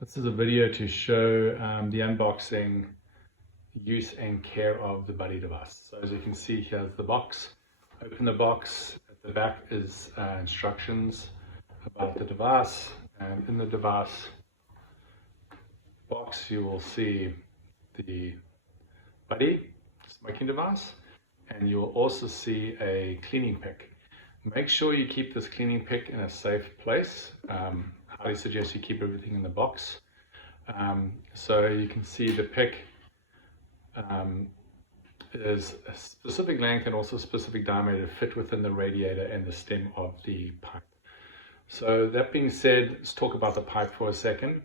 This is a video to show the unboxing, use and care of the Buddy device. So as you can see, here's the box. Open the box. At the back is instructions about the device, and in the device box you will see the Buddy smoking device, and you will also see a cleaning pick. Make sure you keep this cleaning pick in a safe place. Highly suggest you keep everything in the box. So you can see the pick is a specific length and also specific diameter to fit within the radiator and the stem of the pipe. So that being said, let's talk about the pipe for a second.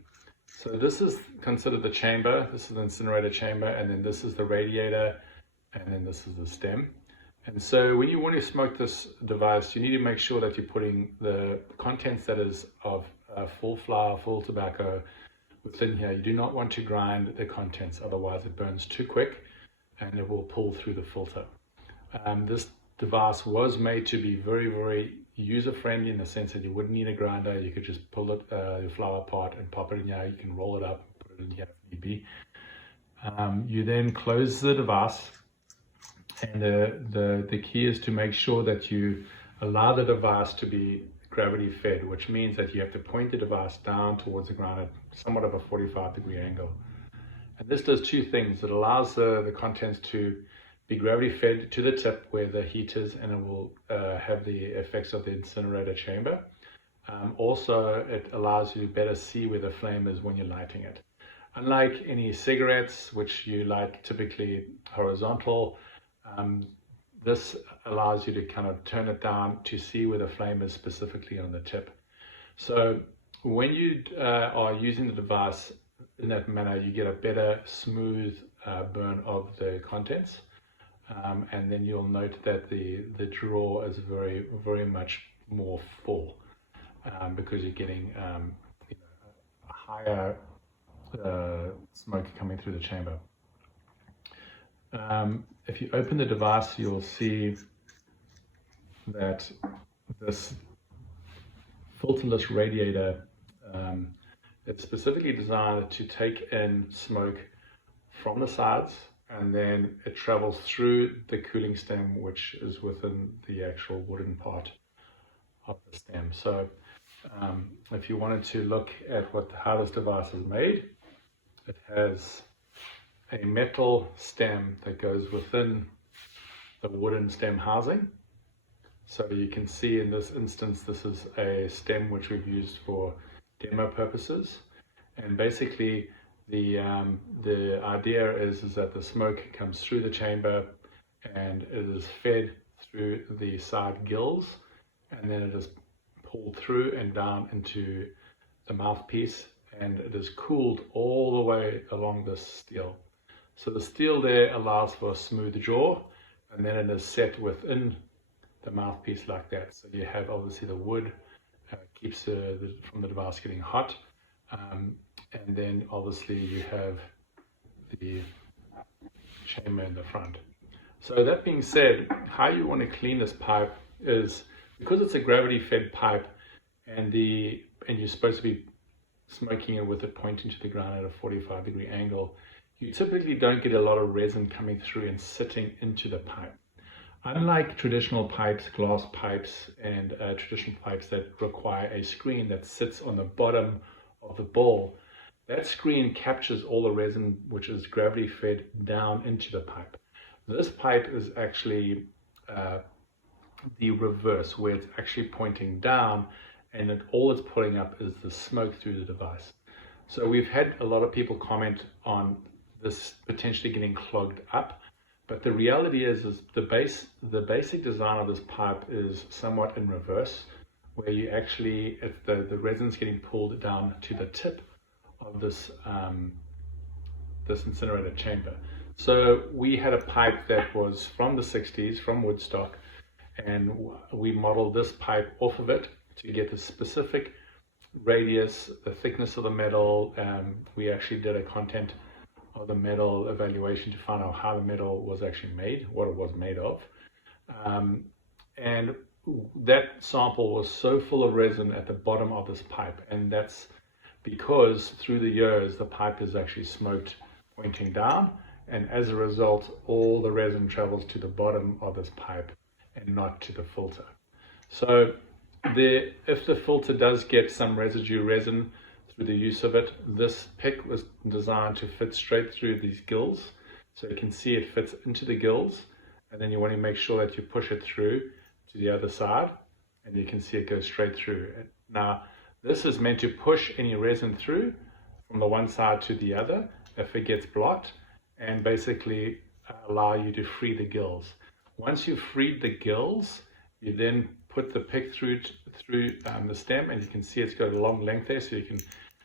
So this is considered the chamber, this is the incinerator chamber, and then this is the radiator, and then this is the stem. And so when you want to smoke this device, you need to make sure that you're putting the contents that is of full flower, full tobacco within here. You do not want to grind the contents, otherwise it burns too quick and it will pull through the filter. This device was made to be very, very user-friendly in the sense that you wouldn't need a grinder. You could just pull it, the flower apart and pop it in here. You can roll it up, put it in here if need be. You then close the device, and the key is to make sure that you allow the device to be gravity fed, which means that you have to point the device down towards the ground at somewhat of a 45-degree angle. And this does two things. It allows the contents to be gravity fed to the tip where the heat is, and it will have the effects of the incinerator chamber. Also, it allows you to better see where the flame is when you're lighting it. Unlike any cigarettes, which you light typically horizontal, this allows you to kind of turn it down to see where the flame is specifically on the tip. So when you are using the device in that manner, you get a better smooth burn of the contents, and then you'll note that the drawer is very, very much more full because you're getting a higher smoke coming through the chamber. If you open the device, you'll see that this filterless radiator is specifically designed to take in smoke from the sides, and then it travels through the cooling stem, which is within the actual wooden part of the stem. So if you wanted to look at how this device is made, it has a metal stem that goes within the wooden stem housing. So you can see in this instance, this is a stem which we've used for demo purposes. And basically the idea is that the smoke comes through the chamber and it is fed through the side gills, and then it is pulled through and down into the mouthpiece, and it is cooled all the way along this steel. So the steel there allows for a smooth draw, and then it is set within the mouthpiece like that. So you have obviously the wood keeps from the device getting hot, and then obviously you have the chamber in the front. So that being said, how you want to clean this pipe is, because it's a gravity fed pipe and you're supposed to be smoking it with it pointing to the ground at a 45-degree angle, you typically don't get a lot of resin coming through and sitting into the pipe. Unlike traditional pipes, glass pipes, and traditional pipes that require a screen that sits on the bottom of the bowl, that screen captures all the resin which is gravity fed down into the pipe. This pipe is actually the reverse, where it's actually pointing down, and all it's pulling up is the smoke through the device. So we've had a lot of people comment on this potentially getting clogged up, but the reality is the basic design of this pipe is somewhat in reverse, where you actually, if the resin's getting pulled down to the tip of this this incinerator chamber. So we had a pipe that was from the 60s, from Woodstock, and we modeled this pipe off of it to get the specific radius, the thickness of the metal. We actually did a content of the metal evaluation to find out how the metal was actually made, what it was made of. And that sample was so full of resin at the bottom of this pipe, and that's because through the years the pipe is actually smoked pointing down, and as a result all the resin travels to the bottom of this pipe and not to the filter. So if the filter does get some residue resin through the use of it, this pick was designed to fit straight through these gills. So you can see it fits into the gills, and then you want to make sure that you push it through to the other side, and you can see it goes straight through. Now, this is meant to push any resin through from the one side to the other if it gets blocked, and basically allow you to free the gills. Once you've freed the gills, you then put the pick through the stem, and you can see it's got a long length there, so you can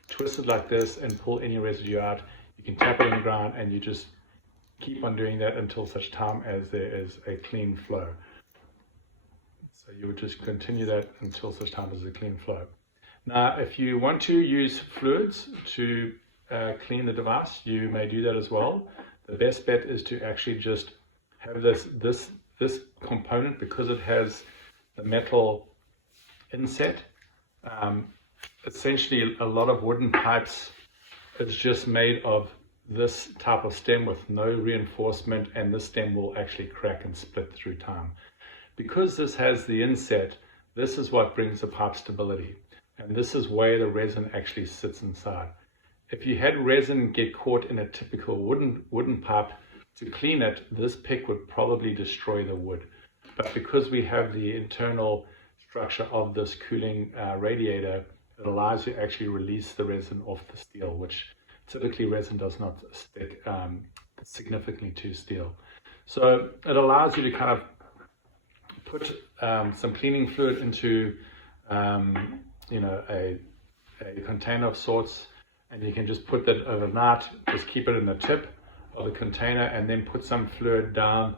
twist it like this and pull any residue out. You can tap it on the ground, and you just keep on doing that until such time as there is a clean flow. So you would just continue that until such time as a clean flow. Now, if you want to use fluids to clean the device, you may do that as well. The best bet is to actually just have this component, because it has the metal inset. Essentially, a lot of wooden pipes is just made of this type of stem with no reinforcement, and this stem will actually crack and split through time. Because this has the inset, this is what brings the pipe stability, and this is where the resin actually sits inside. If you had resin get caught in a typical wooden pipe, to clean it, this pick would probably destroy the wood. But because we have the internal structure of this cooling radiator, it allows you to actually release the resin off the steel, which typically resin does not stick significantly to steel. So it allows you to kind of put some cleaning fluid into a container of sorts, and you can just put that overnight, just keep it in the tip of the container, and then put some fluid down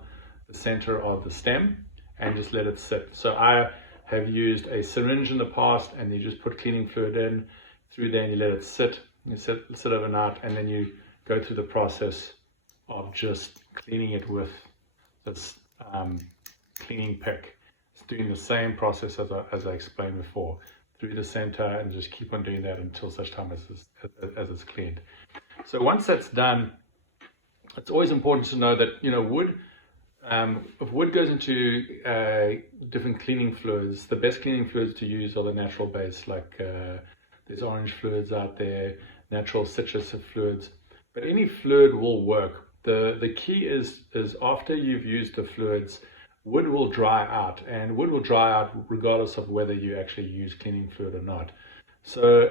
the center of the stem and just let it sit. So I have used a syringe in the past, and you just put cleaning fluid in through there, and you let it sit. You sit overnight, and then you go through the process of just cleaning it with this cleaning pick. It's doing the same process as I explained before, through the center, and just keep on doing that until such time as it's cleaned. So once that's done, it's always important to know that wood, if wood goes into different cleaning fluids, the best cleaning fluids to use are the natural base, like there's orange fluids out there, natural citrus fluids, but any fluid will work. The key is after you've used the fluids, wood will dry out, and wood will dry out regardless of whether you actually use cleaning fluid or not. So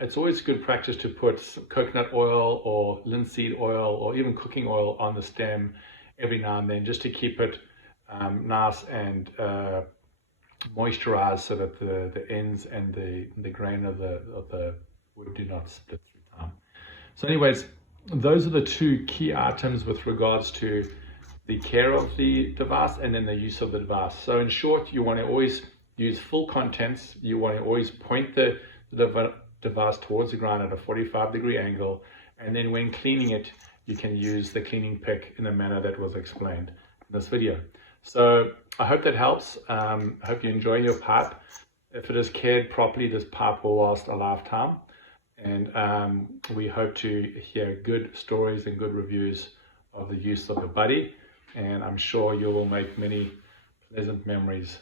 it's always good practice to put coconut oil or linseed oil or even cooking oil on the stem every now and then, just to keep it nice and moisturized, so that the ends and the grain of the wood do not split through time. So anyways, those are the two key items with regards to the care of the device and then the use of the device. So in short, you want to always use full contents. You want to always point the device towards the ground at a 45-degree angle, and then when cleaning it, you can use the cleaning pick in the manner that was explained in this video. So I hope that helps. I hope you enjoy your pipe. If it is cared properly, this pipe will last a lifetime, and we hope to hear good stories and good reviews of the use of the Buddy, and I'm sure you will make many pleasant memories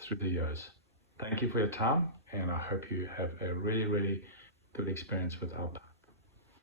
through the years. Thank you for your time, and I hope you have a really, really good experience with our pipe.